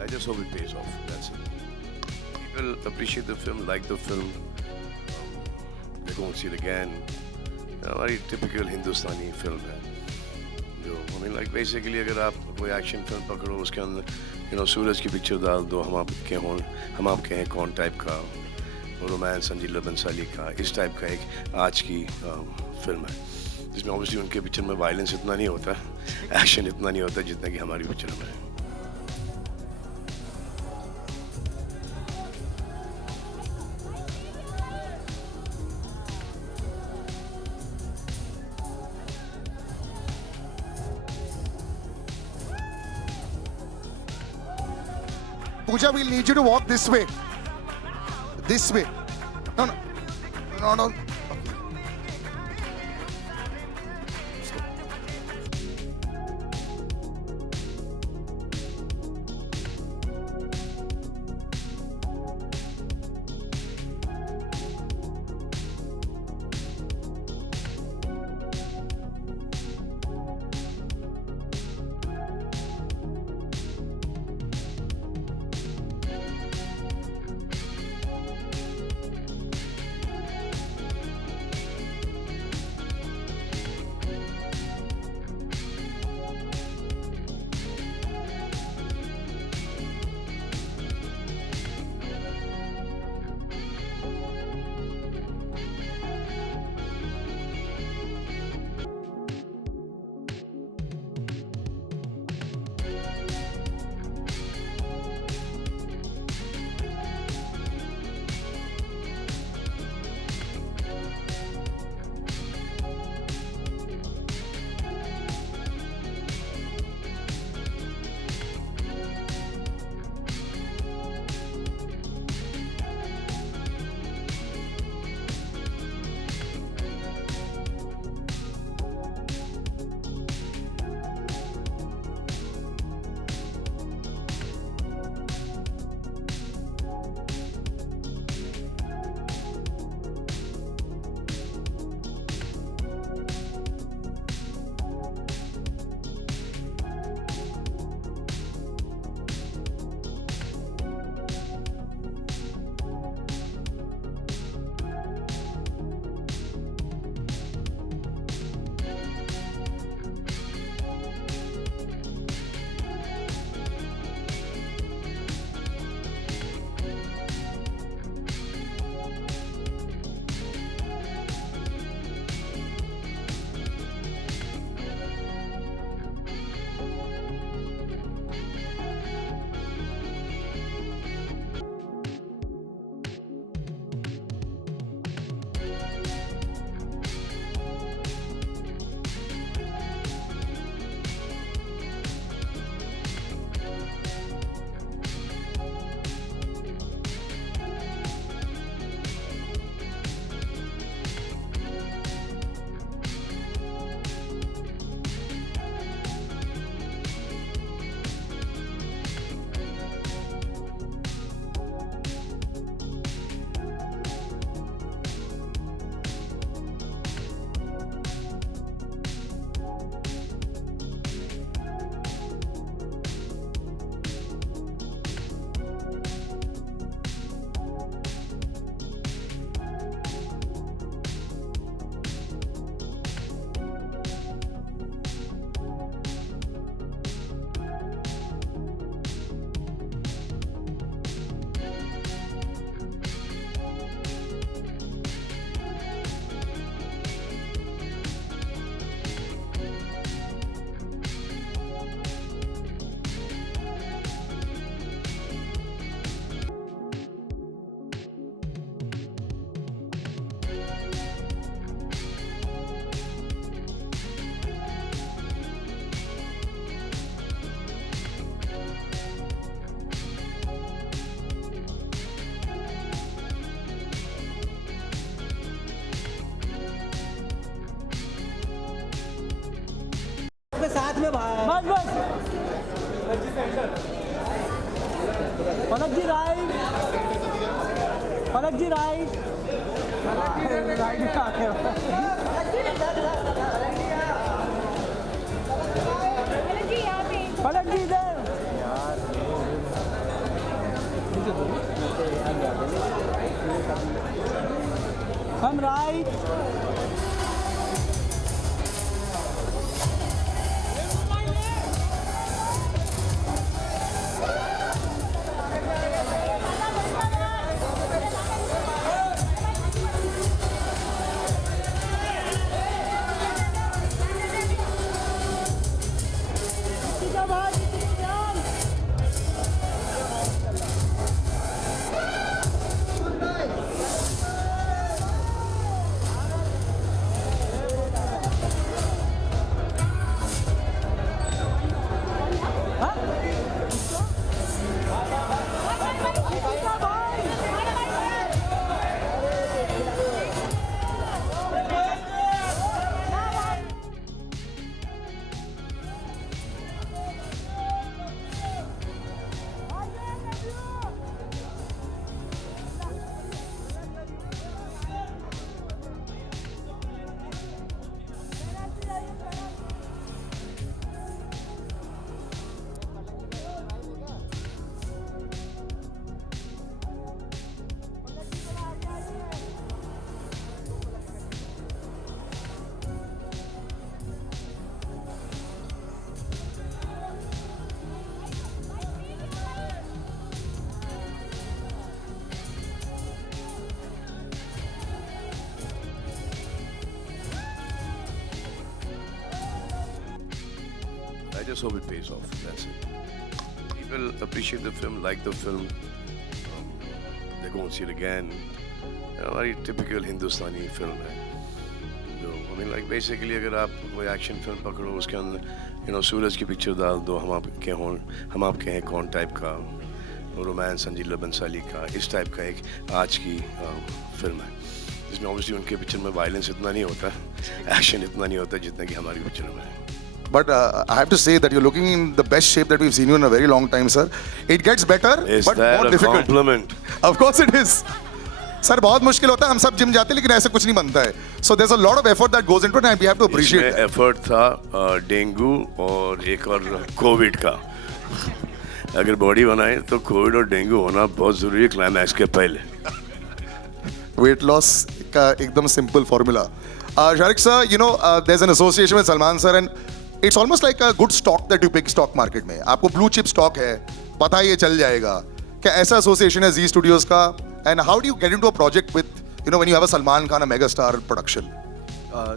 I just hope it pays off. That's it. People appreciate the film, like the film. They go and see it again. हमारी typical हिंदुस्तानी film है. जो I mean like basically अगर आप कोई action film पकड़ो उसके अंदर सूरज की picture डाल दो हम आपके हैं कौन type का रोमांस संजीला बंसाली का इस टाइप का एक आज की फिल्म है जिसमें ऑब्वियसली उनके पिक्चर में वायलेंस इतना नहीं होता एक्शन इतना नहीं होता जितना कि हमारी पिक्चर में है. Pooja, we'll need you to walk this way. This way. No, no. No, no. साथ में बस बस पलक जी राइट पलक जी राइट पलक जी इधर Come right. I just hope it pays off. That's it. People appreciate the film, like the film. They go and see it again. Very typical Hindustani film है. I mean, like basically, अगर आप कोई action film पकड़ो उसके अंदर, सूरज की picture डाल दो, हम आपके हैं कौन type का, रोमांस संजीला बंसाली का, इस type का एक आज की film है. जिसमें obviously उनके picture में violence इतना नहीं होता, action इतना नहीं होता जितना कि हमारी picture में है. But I have to say that you're looking in the best shape that we've seen you in a very long time, sir. It gets better, Is but that more a difficult. compliment? Of course it is. Sir बहुत मुश्किल होता है, हम सब gym जाते हैं लेकिन ऐसे कुछ नहीं बनता है. So there's a lot of effort that goes into it and we have to appreciate इसमें that. effort था डेंगू और एक और कोविड का. अगर बॉडी बनाए तो कोविड और डेंगू होना बहुत जरूरी है क्लाइमैक्स के पहले. Weight loss का एकदम simple formula. Sharik sir, there's an association with Salman sir and it's almost like a good stock that you pick stock market में. आपको blue chip stock है, पता है ये चल जाएगा. क्या ऐसा association है Z Studios का? And how do you get into a project with, when you have a Salman Khan, a megastar production?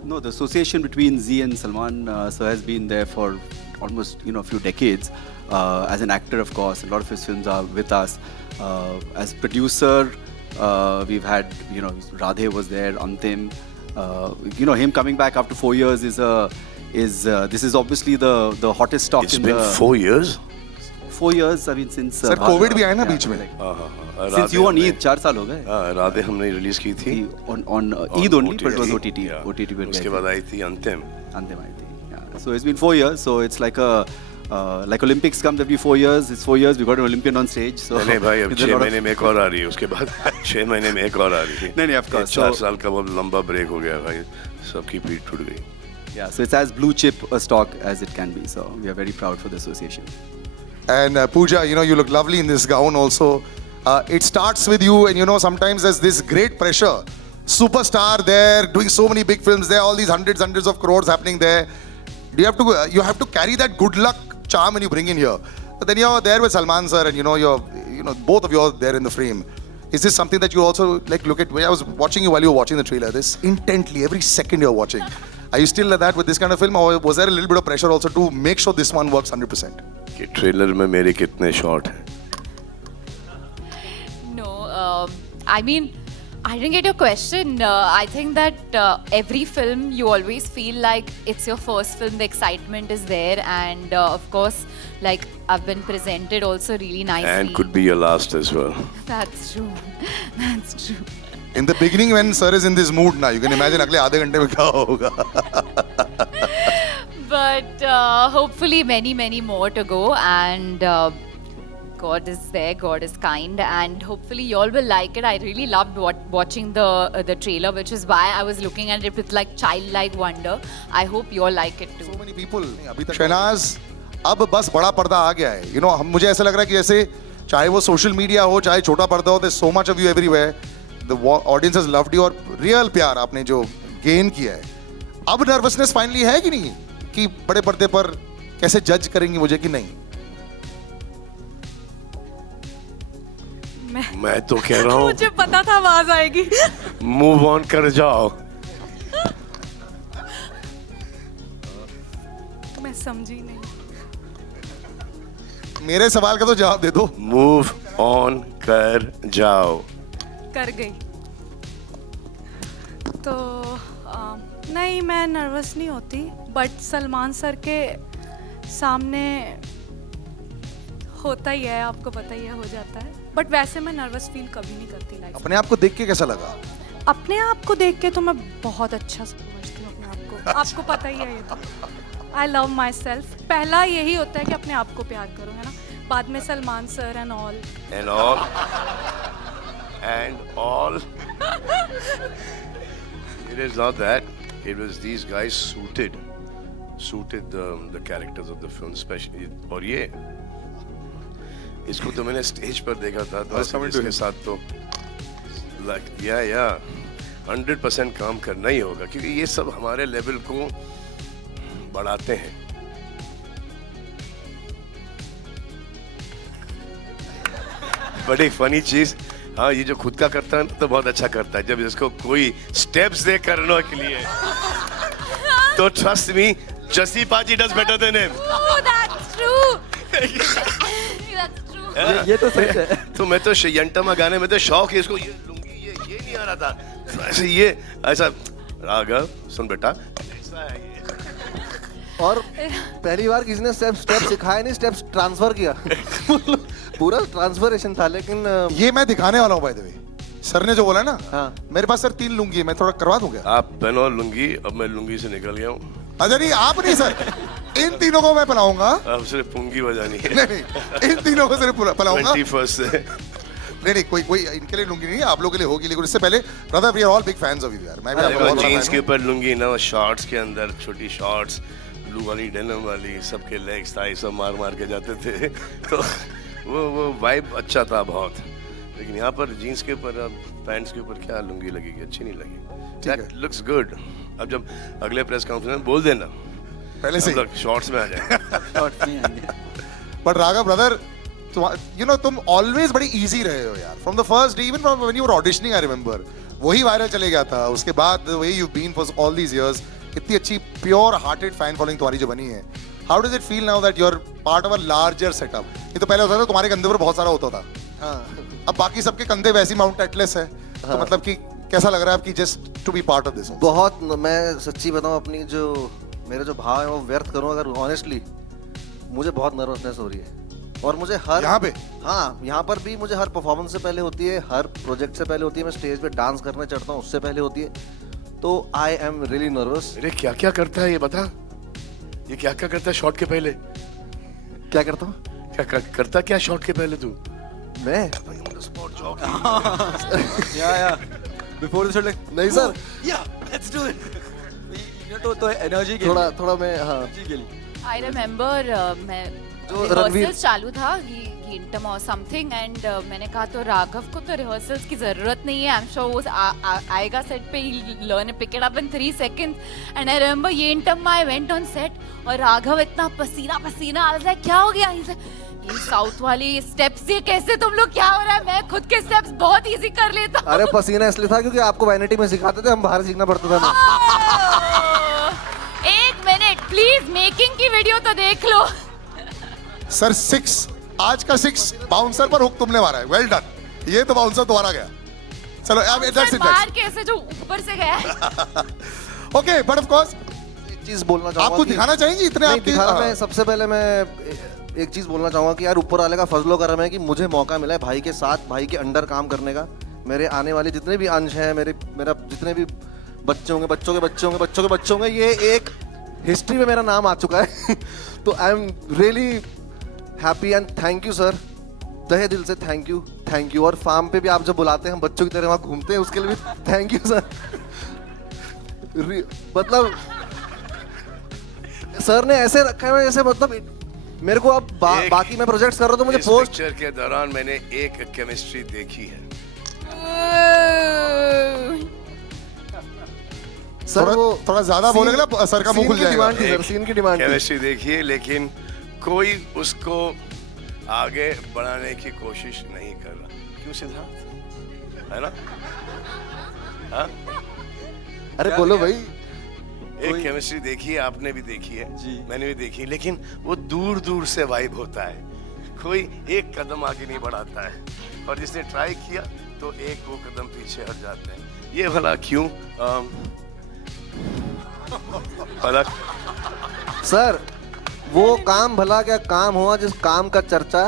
No, the association between Z and Salman sir has been there for almost a few decades. As an actor, of course, a lot of his films are with us. As producer, we've had Radhe was there, Antim. Him coming back after 4 years is this is obviously the hottest stock It's in been the 4 years. 4 years. I mean since Sir, COVID भी आया ना बीच में. Since you on Eid 4 साल हो गए. राधे हमने release की थी. On Eid only, but it was OTT. Yeah. OTT पे उसके बाद आई थी अंतिम. Anthem, I think. Yeah. So it's been 4 years. So it's like like Olympics comes every 4 years. It's 4 years. We got an Olympian on stage. So नहीं भाई अब it's a 6 lot of- महीने में एक और आ रही है. उसके बाद 6 महीने में एक और आ रही है. नहीं, of course. 4 So- साल का बहुत लंबा ब्रेक हो गया भाई. सबकी पीठ टूट गई. Yeah. So it's as blue chip a stock as it can be. So we are very proud for the association. And Pooja, you look lovely in this gown also. It starts with you and sometimes there's this great pressure. Superstar there, doing so many big films there, all these hundreds of crores happening there. You have to carry that good luck charm when you bring in here. But then you're there with Salman sir and you're both of you are there in the frame. Is this something that you also look at? I was watching you while you were watching the trailer, this intently, every second you're watching. Are you still like that with this kind of film, or was there a little bit of pressure also to make sure this one works 100%? कि trailer में मेरे कितने shot हैं. No, I mean, I didn't get your question. I think that every film you always feel like it's your first film, the excitement is there, and of course, like I've been presented also really nicely. And could be your last as well. That's true. That's true. In the beginning, when sir is in this mood now, you can imagine अगले आधे घंटे में क्या होगा. But hopefully, many more to go, and God is there, God is kind, and hopefully you all will like it. I really loved watching the trailer, which is why I was looking at it with like childlike wonder. I hope you all like it too. So many people. अभी तक शहनाज अब बस बड़ा पर्दा आ गया है. मुझे ऐसा लग रहा है कि जैसे चाहे वो सोशल मीडिया हो चाहे छोटा पर्दा हो, there's so much of you everywhere. The audience has loved you और रियल प्यार आपने जो गेन किया है, अब नर्वसनेस फाइनली है कि नहीं कि बड़े पर्दे पर कैसे जज करेंगी मुझे कि नहीं? मैं तो कह रहा हूँ मुझे पता था आवाज आएगी। मूव ऑन कर जाओ। मैं समझी नहीं। मेरे सवाल का तो जवाब दे दो। मूव ऑन कर जाओ। कर गई तो नहीं, मैं नर्वस नहीं होती, बट सलमान सर के सामने होता ही है, आपको पता ही है, हो जाता है। बट वैसे मैं नर्वस फील कभी नहीं करती लाइफ। अपने आप को देख के कैसा लगा? अपने आप को देख के तो मैं बहुत अच्छा समझती हूँ अपने आप को, आपको पता ही है ये तो। I love my self. पहला यही होता है कि अपने आप को प्यार करो, है ना, बाद में Salman sir and all and all it is not that, it was these guys suited the characters of the film especially। और ये इसको तो मैंने स्टेज पर देखा था, तो इसके साथ तो like या 100% काम करना ही होगा, क्योंकि ये सब हमारे लेवल को बढ़ाते हैं। बट एक फनी चीज, हाँ, ये जो खुद का करता है ना तो बहुत अच्छा करता है, जब इसको कोई स्टेप्स दे करने के लिए तो ट्रस्ट मी, जसी पाजी does better than him. Oh, that's true. That's true. ये तो सच है। तो मैं तो यंटमा गाने में तो शौक है इसको, ये लुंगी ये नहीं आ रहा था, ऐसे ये ऐसा राघव सुन बेटा ऐसा है ये। और पहली बार किसी ने स्टेप सिखाया नहीं, स्टेप्स ट्रांसफर किया। पूरा ट्रांसफरेशन था। लेकिन ये मैं दिखाने वाला हूँ बाय द वे, सर ने जो बोला ना। हाँ। मेरे पास सर 3 लुंगी है, मैं थोड़ा करवा दूंगा। आप पहनो लुंगी, अब मैं लुंगी से निकल गया हूँ। अच्छा नहीं, आप नहीं सर, इन तीनों को मैं पलाऊंगा। अब सिर्फ पुंगी बजानी है। नहीं, इन तीनों को सिर्फ पलाऊंगा। 21st से नहीं, कोई इनके लिए लुंगी नहीं है, आप लोगों के लिए होगी। लेकिन इससे पहले brother, we are all big fans of you यार। मैं भी आपका बहुत बड़ा जीन्स fan के हूं। ऊपर लुंगी ना, शॉर्ट्स के अंदर छोटी शॉर्ट्स, ब्लू वाली डेनिम वाली, सबके लेग्स थाई सब मार के जाते थे। तो वो वाइब अच्छा था बहुत। लेकिन यहाँ पर जीन्स के ऊपर, पैंट्स के ऊपर क्या लुंगी लगेगी, अच्छी नहीं लगी। That looks good. अब जब अगले प्रेस कॉन्फ्रेंस में बोल देना, पहले से शॉर्ट्स में आ जाए। But Raghav brother, you know तुम ऑलवेज बड़ी इजी रहे हो यार, from the first day, even from when you were auditioning. I remember वही वायरल चले गया था, उसके बाद way you been for all these years. इतनी अच्छी प्योर हार्टेड फैन फॉलोइंग तुम्हारी जो बनी है, how does it feel now that you are part of a larger setup? ये तो पहले होता था तुम्हारे कंधे पर बहुत सारा होता था, अब बाकी सबके कंधे वैसी माउंट एटलस है। तो मतलब कि कैसा लग रहा है आपकी just to be part of this? बहुत, मैं सच्ची बताऊं, अपनी जो मेरे जो भाव है वो व्यर्थ करूं अगर ऑनेस्टली, मुझे बहुत नर्वसनेस हो रही है। और मुझे हर यहाँ पे, हाँ, यहाँ पर भी मुझे हर परफॉर्मेंस से पहले होती है, हर प्रोजेक्ट से पहले होती है, मैं स्टेज पे डांस करने चढ़ता हूँ उससे पहले होती है। तो आई एम रियली नर्वस। अरे क्या क्या करता है ये बता, ये क्या क्या करता है शॉट के पहले? क्या करता हूँ क्या करता क्या शॉट के पहले तू? मैं? Before the shot, like, नहीं sir, yeah, let's do it. तो एनर्जी थोड़ा मैं, हाँ, I remember मैं जो रणवीर- रिहर्सल चालू था गिंटम और समथिंग, एंड मैंने कहा तो राघव को तो रिहर्सल्स की जरूरत नहीं है, आई एम श्योर वो आएगा सेट पे, ही learn pick it up in 3 seconds। And I remember गिंटम I went on set और राघव इतना पसीना पसीना, आई वाज लाइक क्या हो गया? ये साउथ वाली स्टेप्स ये कैसे तुम लोग, क्या हो रहा है? मैं खुद के स्टेप्स बहुत इजी कर लेता हूं। अरे पसीना इसलिए था क्योंकि आपको वैनिटी में सिखाते थे, हम बाहर सीखना पड़ता था ना। एक मिनट प्लीज, मेकिंग की वीडियो तो देख लो। सर 6, आज का 6 बाउंसर पर हुक तुमने मारा है, वेल डन। ये तो बाउंसर तुम्हारा गया। चलो दैट्स इट। मार के ऐसे जो ऊपर से गया। ओके, बट ऑफ कोर्स एक चीज बोलना चाहूंगा, आपको दिखाना चाहेंगे इतने नहीं आपके दिखाना, मैं सबसे पहले मैं एक चीज बोलना चाहूंगा कि यार ऊपर वाले का फजलो करम है कि मुझे मौका मिला है भाई के साथ, भाई के अंडर काम करने का। मेरे आने वाले जितने भी अंश हैं, मेरा जितने भी बच्चे होंगे, बच्चों के बच्चे होंगे, बच्चों के बच्चे होंगे, ये एक हिस्ट्री में मेरा नाम आ चुका है। तो I am really happy and thank you sir, तहे दिल से थैंक यू। और फार्म पे भी आप जब बुलाते हैं, हम बच्चों की तरह वहाँ घूमते हैं, उसके लिए भी थैंक यू सर। मतलब सर ने ऐसे रखा है जैसे, मतलब मेरे को अब बाकी मैं प्रोजेक्ट्स कर रहा हूँ तो मुझे इस पोस्ट पिक्चर के दौरान मैंने एक केमिस्ट्री देखी है। सर वो थोड़ा ज्यादा बोलेंगे ना सर का मुंह खुल जाएगा। डिमांड थी सर, सीन की डिमांड थी। केमिस्ट्री देखिए, लेकिन कोई उसको आगे बढ़ाने की कोशिश नहीं कर रहा। क्यों सिद्धार्थ, है ना? हाँ? अरे बोलो भाई। एक केमिस्ट्री देखी है, आपने भी देखी है, जी। मैंने भी देखी, लेकिन वो दूर दूर से वाइब होता है, कोई एक कदम आगे नहीं बढ़ाता है, और जिसने ट्राई किया तो एक वो कदम पीछे हट जाते हैं। ये भला क्यों? पलक, सर वो काम भला क्या काम हुआ जिस काम का चर्चा,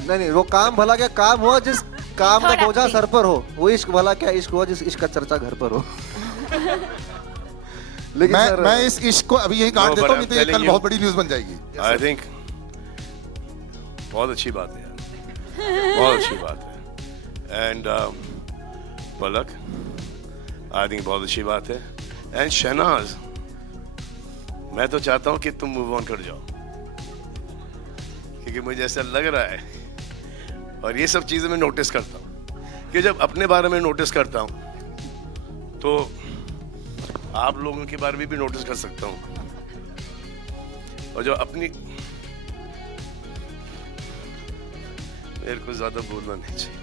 नहीं वो काम भला क्या काम हुआ जिस काम का Third बोझा acting. सर पर हो, वो इश्क भला क्या इश्क हुआ जिस इश्क का चर्चा घर पर हो। लेकिन सर मैं इस इश्क को अभी यहीं काट No, देता but हूँ, नहीं तो ये I'm कल telling बहुत you- बड़ी न्यूज बन जाएगी। आई थिंक बहुत अच्छी बात है यार, बहुत अच्छी बात है। एंड पलक, आई थिंक बहुत अच्छी बात है। एंड शहनाज, मैं तो चाहता हूँ कि तुम मूव ऑन कर जाओ, क्योंकि मुझे ऐसा लग रहा है, और ये सब चीजें मैं नोटिस करता हूँ, कि जब अपने बारे में नोटिस करता हूँ तो आप लोगों के बारे में भी नोटिस कर सकता हूँ, और जो अपनी, मेरे को ज्यादा बोलना नहीं चाहिए।